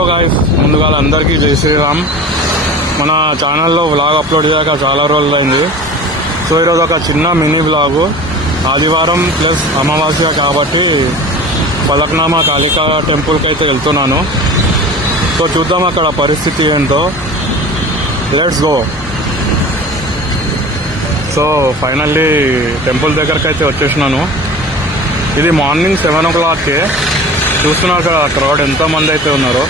Hello guys, ముందుగా అందరికీ జై శ్రీరామ్. మన ఛానల్లో వ్లాగ్ అప్లోడ్ చేయక చాలా రోజులు అయింది. సో ఈరోజు ఒక చిన్న మినీ వ్లాగు. ఆదివారం ప్లస్ అమావాస్య కాబట్టి ఫలక్నామా కాళికా టెంపుల్కి అయితే వెళ్తున్నాను. సో చూద్దాం అక్కడ పరిస్థితి ఏంటో. Let's go. So finally temple దగ్గరకు అయితే వచ్చేసినాను. ఇది మార్నింగ్ 7 o'clockకే. చూస్తున్నారు కదా క్రౌడ్ ఎంతమంది అయితే ఉన్నారో.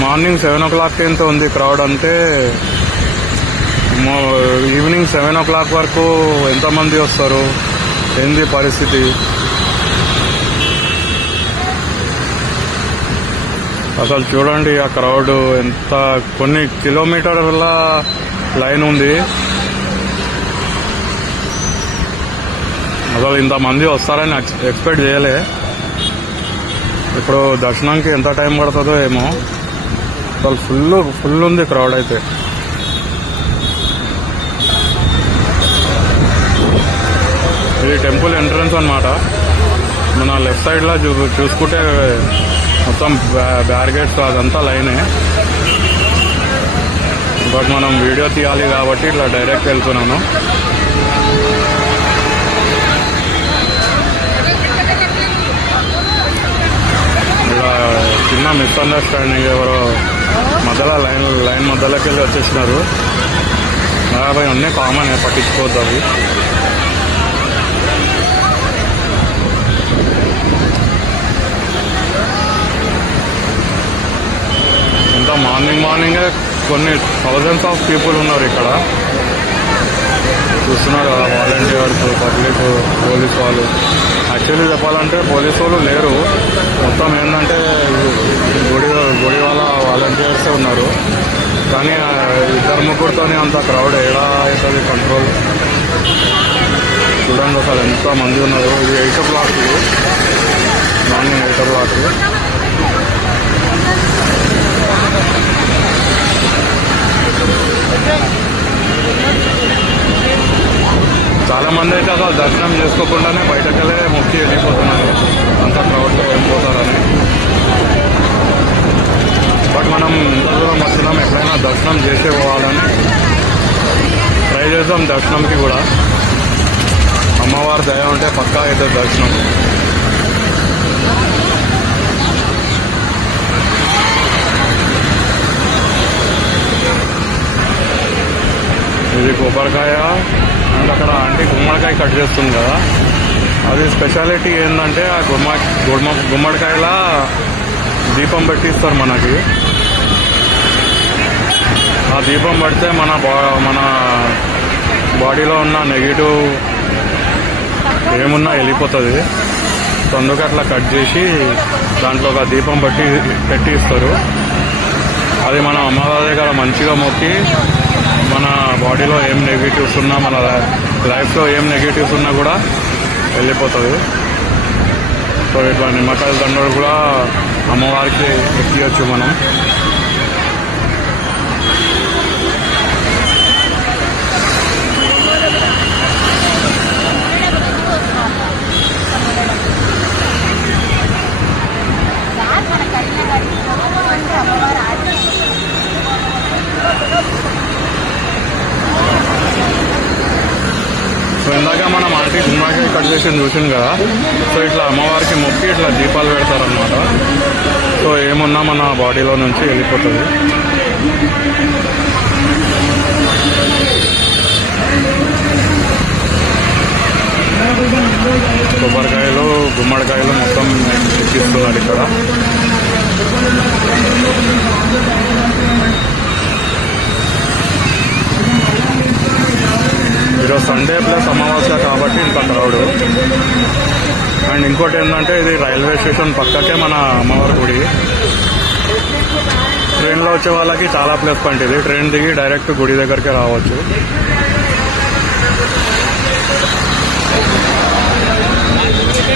మార్నింగ్ 7 o'clock ఎంత ఉంది క్రౌడ్ అంటే ఈవినింగ్ 7 o'clock వరకు ఎంతమంది వస్తారు, ఏంది పరిస్థితి. అసలు చూడండి ఆ క్రౌడ్ ఎంత, కొన్ని కిలోమీటర్ల లైన్ ఉంది. అసలు ఇంతమంది వస్తారని ఎక్స్పెక్ట్ చేయలే. ఇప్పుడు దర్శనానికి ఎంత టైం పడుతుందో ఏమో. అసలు ఫుల్ ఉంది క్రౌడ్ అయితే. ఇది టెంపుల్ ఎంట్రన్స్ అన్నమాట. మన లెఫ్ట్ సైడ్ లో చూసుకుంటే మొత్తం బ్యారికేడ్స్ అదంతా లైనే. బట్ మనం వీడియో తీయాలి కాబట్టి ఇట్లా డైరెక్ట్ వెళ్తున్నాను. ఇలా చిన్న మిస్అండర్స్టాండింగ్, ఎవరో మధ్యలో లైన్ మధ్యలోకి వెళ్ళి వచ్చేసినారు. యాభై అన్నీ కామన్, పట్టించుకోవద్దు అవి. ఇంత మార్నింగే కొన్ని థౌజండ్స్ ఆఫ్ పీపుల్ ఉన్నారు ఇక్కడ. చూస్తున్నారు కదా, వాలంటీర్స్, పబ్లిక్, పోలీస్ వాళ్ళు. యాక్చువల్లీ చెప్పాలంటే పోలీసు వాళ్ళు లేరు. మొత్తం ఏంటంటే గుడి వాళ్ళ వాలంటీర్సే ఉన్నారు. కానీ 2-3 అంత క్రౌడ్ ఏడా అవుతుంది కంట్రోల్. చూడండి అసలు ఎంత మంది ఉన్నారు. ఇది 8 o'clock, మార్నింగ్ 8 o'clock. చాలా మంది అయితే అసలు దర్శనం చేసుకోకుండానే బయటకెళ్ళే మొక్కి వెళ్ళిపోతున్నారు, అంత క్రౌడ్లో వెళ్ళిపోతారని. బట్ మనం ఇంత దూరం వచ్చినాం, ఎక్కడైనా దర్శనం చేసే పోవాలని ట్రై చేద్దాం. దర్శనంకి కూడా అమ్మవారి దయ ఉంటే పక్కా అయితే దర్శనం. ఇది కొబ్బరికాయ అండ్ అక్కడ ఆంటీ గుమ్మడికాయ కట్ చేస్తుంది కదా. అది స్పెషాలిటీ ఏంటంటే ఆ గుమ్మడికాయలా దీపం పెట్టిస్తారు మనకి. ఆ దీపం పడితే మన బాడీలో ఉన్న నెగిటివ్ ఏమున్నా వెళ్ళిపోతుంది. సో అందుకే అట్లా కట్ చేసి దాంట్లో ఒక దీపం పెట్టి ఇస్తారు. అది మన అమ్మవారి దగ్గర మంచిగా మొక్కి మన బాడీలో ఏం నెగిటివ్స్ ఉన్నా, మన లైఫ్లో ఏం నెగిటివ్స్ ఉన్నా కూడా వెళ్ళిపోతుంది. సో ఇట్లా నిమ్మకాయల దండలు కూడా అమ్మవారికి ఎక్కియచ్చు మనం. సో ఇందాక మనం ఆంటీ గుమ్మడికాయ కట్ చేసి చూసింది కదా. సో ఇట్లా అమ్మవారికి మొక్కి ఇట్లా దీపాలు పెడతారనమాట. సో ఏమున్నా మన బాడీలో నుంచి వెళ్ళిపోతుంది. కొబ్బరికాయలు, గుమ్మడికాయలు మొత్తం ఎక్కిస్తున్నారు ఇక్కడ. ఈరోజు సండే ప్లస్ అమావాస్య కాబట్టి ఇంత క్రౌడ్. అండ్ ఇంకోటి ఏంటంటే ఇది రైల్వే స్టేషన్ పక్కకే మన అమ్మవారి గుడి. ట్రైన్లో వచ్చే వాళ్ళకి చాలా ప్లస్ పాయింట్ ఇది. ట్రైన్ దిగి డైరెక్ట్ గుడి దగ్గరికి రావచ్చు.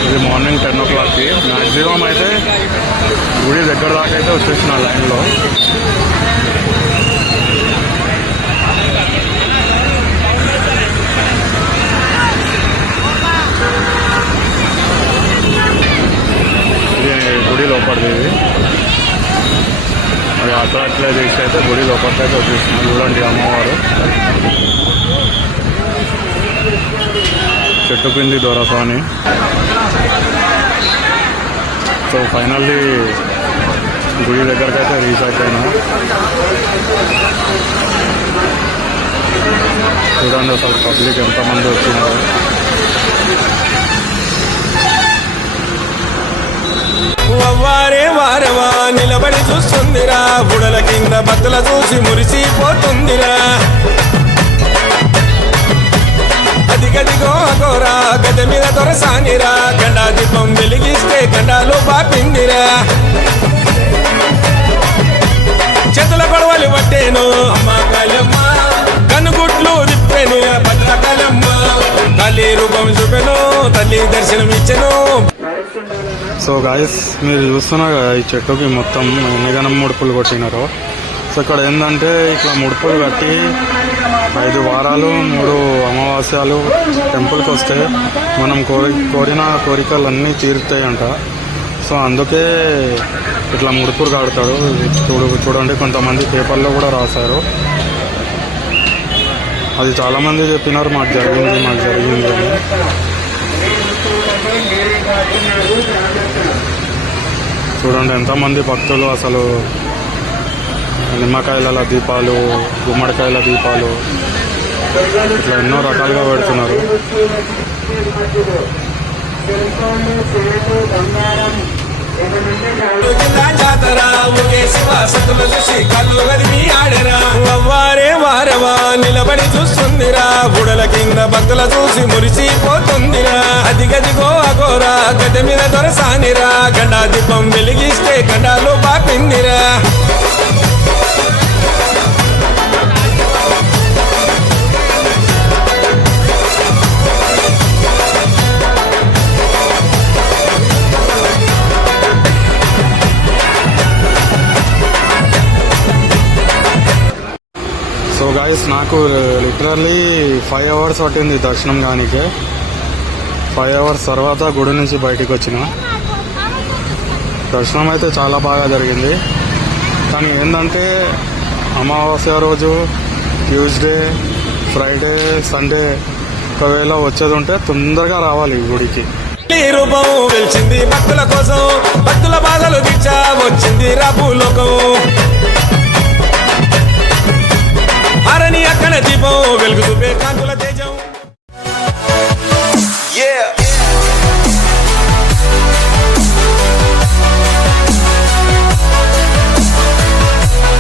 ఇది మార్నింగ్ 10 o'clockకి. మ్యాక్సిమం అయితే గుడి దగ్గర దాకా అయితే వచ్చేసిన లైన్లో. గుడి లోపలిది. వీడియో తీసి అయితే గుడి లోపలికైతే వచ్చేసినాం. చూడండి అమ్మవారు చెట్టు పిండి దొరసాని. సో ఫైనల్లీ గుడి దగ్గరికి అయితే రీచ్ అయిపోయినా. చూడండి అసలు పబ్లిక్ ఎంతమంది వచ్చినారు. వారే వారవా నిలబడి చూస్తుందిరా, బుడల కింద బతుల చూసి మురిసిపోతుందిరా. అదిగదిగో అగోరా గద మీద దొరసానిరా, గండా దీపం వెలిగిస్తే గండాలు బాపిందిరా. చేతుల గొడవలు పట్టేను అమ్మ కాళమ్మ, కనుగుట్లు తిప్పెను భద్రకాళమ్మ. తల్లి రూపం చూపెను, తల్లి దర్శనం ఇచ్చెను. సో గాయస్ మీరు చూస్తున్నారు కదా ఈ చెట్టుకి మొత్తం ఎన్నిగనం ముడుపులు కొట్టినారో. సో ఇక్కడ ఏంటంటే ఇట్లా ముడుపులు కట్టి 5 వారాలు 3 అమావాస్యాలు టెంపుల్కి వస్తే మనం కోరిన కోరికలు అన్నీ తీరుతాయంట. సో అందుకే ఇట్లా ముడుపులు కడతాడు. చూడండి కొంతమంది పేపర్లో కూడా రాశారు. అది చాలామంది చెప్పినారు మాకు జరిగింది అని. చూడండి ఎంతమంది భక్తులు, అసలు నిమ్మకాయల దీపాలు, గుమ్మడికాయల దీపాలు ఇట్లా ఎన్నో రకాలుగా పెడుతున్నారు. వారే వారవా నిలబడి చూస్తుందిరా, బుడల కింద భక్తుల చూసి మురిసిపోతుందిరా. అదిగదిగో అగోరా గద మీద దొరసానిరా, గండా దీపం వెలిగిస్తే గండాలు బాపిందిరా. సో గాయస్ నాకు లిటరల్లీ 5 hours పట్టింది దర్శనం కానికే. 5 hours తర్వాత గుడి నుంచి బయటికి వచ్చిన. దర్శనం అయితే చాలా బాగా జరిగింది. కానీ ఏంటంటే అమావాస్య రోజు, ట్యూస్డే, ఫ్రైడే, సండే ఒకవేళ వచ్చేది ఉంటే తొందరగా రావాలి గుడికి. రూపం వెలిచింది భక్తుల కోసం, భక్తుల బాధలు తీర్చా వచ్చింది రాపులోకం. అరణి అక్కడ దీపం వెలుగు చూపే